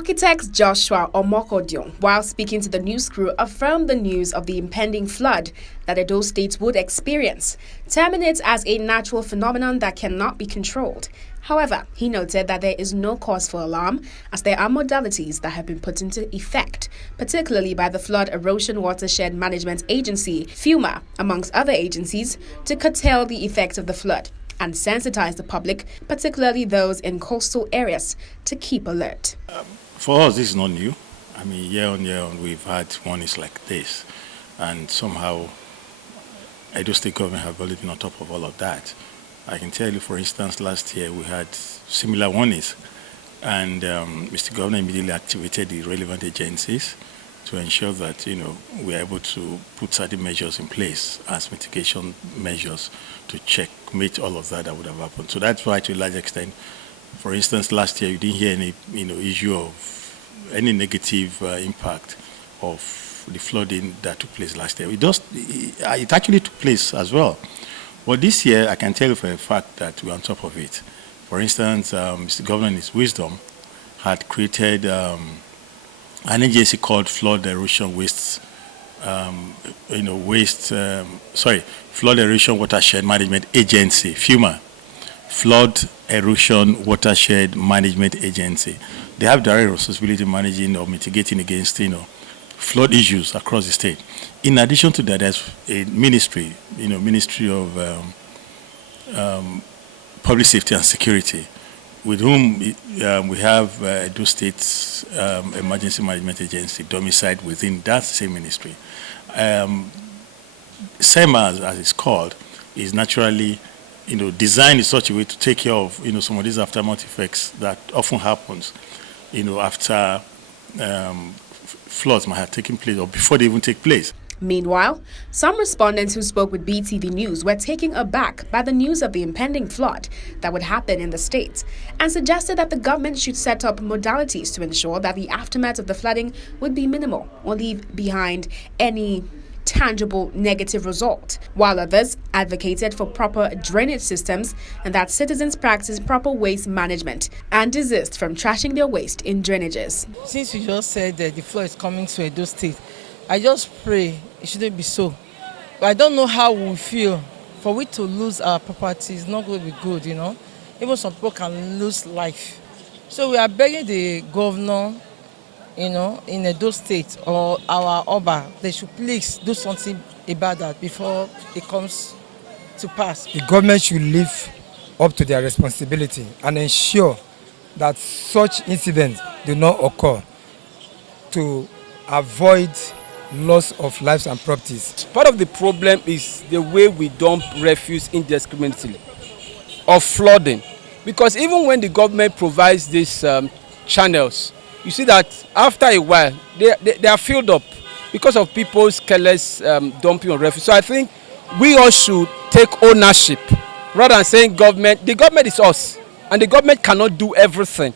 Architect Joshua Omokodun, while speaking to the news crew, affirmed the news of the impending flood that Edo State would experience, terming it as a natural phenomenon that cannot be controlled. However, he noted that there is no cause for alarm as there are modalities that have been put into effect, particularly by the Flood Erosion Watershed Management Agency, FEMA, amongst other agencies, to curtail the effects of the flood and sensitize the public, particularly those in coastal areas, to keep alert. For us, this is not new. I mean, year on year, we've had warnings like this, and somehow Edo State government have already been on top of all of that. I can tell you, for instance, last year we had similar warnings, and Mr. Governor immediately activated the relevant agencies to ensure that we are able to put certain measures in place as mitigation measures to checkmate all of that would have happened. So that's why, to a large extent, for instance, last year you didn't hear any issue of any negative impact of the flooding that took place last year. It actually took place as well. But this year, I can tell you for a fact that we're on top of it. For instance, Mr. Governor, in his wisdom, had created an agency called Flood Erosion Flood Erosion Watershed Management Agency, FEMA. Flood Erosion Watershed Management Agency. They have direct responsibility managing or mitigating against flood issues across the state. In addition to that, there's a ministry, Ministry of Public Safety and Security, with whom we have Edo State's Emergency Management Agency domiciled within that same ministry. SEMA, as it's called, is naturally designed in such a way to take care of some of these aftermath effects that often happens after floods might have taken place or before they even take place. Meanwhile, some respondents who spoke with BTV News were taken aback by the news of the impending flood that would happen in the state and suggested that the government should set up modalities to ensure that the aftermath of the flooding would be minimal or leave behind any tangible negative result, while others advocated for proper drainage systems and that citizens practice proper waste management and desist from trashing their waste in drainages. Since you just said that the flood is coming to Edo State, I just pray it shouldn't be so. But I don't know how we feel. For we to lose our property is not going to be good, Even some people can lose life. So we are begging the governor, in Edo State or our Oba, they should please do something about that before it comes to pass. The government should live up to their responsibility and ensure that such incidents do not occur to avoid loss of lives and properties. Part of the problem is the way we dump refuse indiscriminately or flooding. Because even when the government provides these channels, you see that after a while, they are filled up because of people's careless dumping of refuse. So I think we all should take ownership rather than saying government. The government is us, and the government cannot do everything.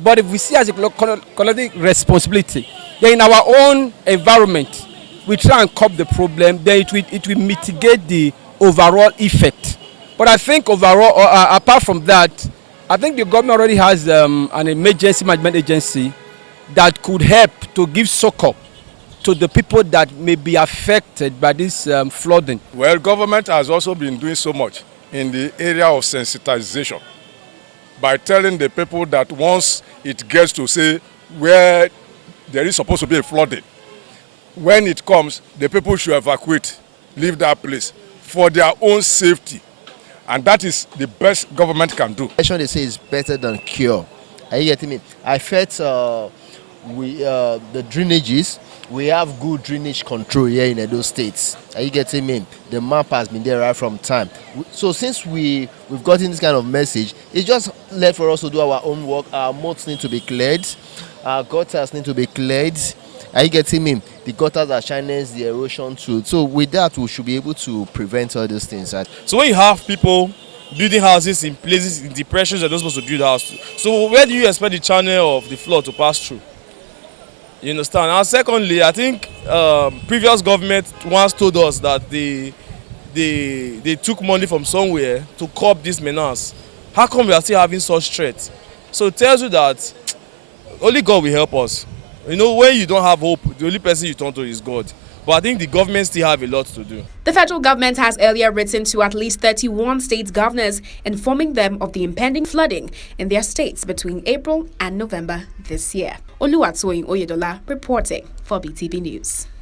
But if we see as a collective responsibility, then in our own environment, we try and curb the problem, then it will mitigate the overall effect. But I think overall, apart from that, I think the government already has an emergency management agency that could help to give succor to the people that may be affected by this flooding. Well, government has also been doing so much in the area of sensitization by telling the people that once it gets to say where there is supposed to be a flooding, when it comes, the people should evacuate, leave that place for their own safety. And that is the best government can do. They say it's better than cure. Are you getting me? I felt the drainages, we have good drainage control here in Edo State. Are you getting me? The map has been there right from time. So since we've gotten this kind of message, it's just left for us to do our own work. Our moats need to be cleared. Our gutters need to be cleared. Are you getting me? The gutters are shining the erosion too. So with that, we should be able to prevent all those things. So when you have people building houses in places, in depressions, they're not supposed to build houses. So where do you expect the channel of the flood to pass through? You understand? And secondly, I think previous government once told us that they took money from somewhere to curb this menace. How come we are still having such threats? So it tells you that only God will help us. You know, when you don't have hope, the only person you turn to is God. But I think the government still have a lot to do. The federal government has earlier written to at least 31 state governors, informing them of the impending flooding in their states between April and November this year. Oluwatoyin Oyedola reporting for BTV News.